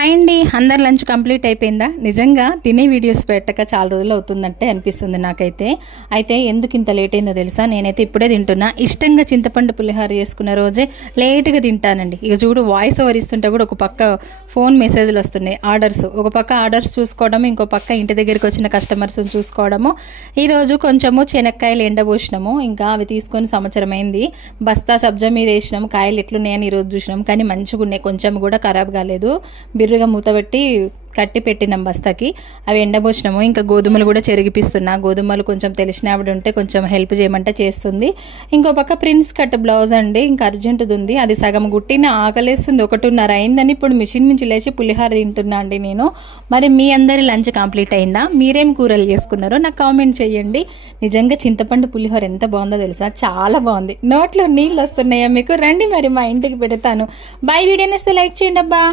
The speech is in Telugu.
హాయ్ అండి, అందరు లంచ్ కంప్లీట్ అయిపోయిందా? నిజంగా తినే వీడియోస్ పెట్టక చాలా రోజులు అవుతుందంటే అనిపిస్తుంది నాకైతే. అయితే ఎందుకు ఇంత లేట్ అయిందో తెలుసా? నేనైతే ఇప్పుడే తింటున్నా. ఇష్టంగా చింతపండు పులిహోర చేసుకున్న రోజే లేట్గా తింటానండి. ఇక చూడు, వాయిస్ ఓవర్ ఇస్తుంటే కూడా ఒక పక్క ఫోన్ మెసేజ్లు వస్తున్నాయి, ఆర్డర్స్. ఒక పక్క ఆర్డర్స్ చూసుకోవడము, ఇంకో పక్క ఇంటి దగ్గరికి వచ్చిన కస్టమర్స్ని చూసుకోవడము. ఈరోజు కొంచెము శనక్కాయలు ఎండబోసినాము, ఇంకా అవి తీసుకొని సంవత్సరం అయింది. బస్తా సబ్జా మీద వేసినాము. కాయలు ఎట్లున్నాయని ఈరోజు చూసినాము, కానీ మంచిగా ఉన్నాయి, కొంచెం కూడా ఖరాబ్ కాలేదు. బిర్రుగా మూతబెట్టి కట్టి పెట్టినాం బస్తాకి. అవి ఎండబోసినాము. ఇంకా గోధుమలు కూడా చెరిగిపిస్తున్నా. గోధుమలు కొంచెం తెలిసిన ఆవిడ ఉంటే కొంచెం హెల్ప్ చేయమంటే చేస్తుంది. ఇంకో పక్క ప్రిన్స్ కట్ బ్లౌజ్ అండి, ఇంకా అర్జెంటుది ఉంది. అది సగం గుట్టిన ఆకలేస్తుంది. 1:30 అయిందని ఇప్పుడు మిషన్ నుంచి లేచి పులిహార తింటున్నా అండి నేను. మరి మీ అందరి లంచ్ కంప్లీట్ అయిందా? మీరేం కూరలు చేసుకున్నారో నాకు కామెంట్ చేయండి. నిజంగా చింతపండు పులిహోర ఎంత బాగుందో తెలుసా? చాలా బాగుంది. నోట్లో నీళ్ళు వస్తున్నాయా మీకు? రండి మరి మా ఇంటికి పెడతాను. బాయ్. వీడియో నచ్చితే లైక్ చేయండి అబ్బా.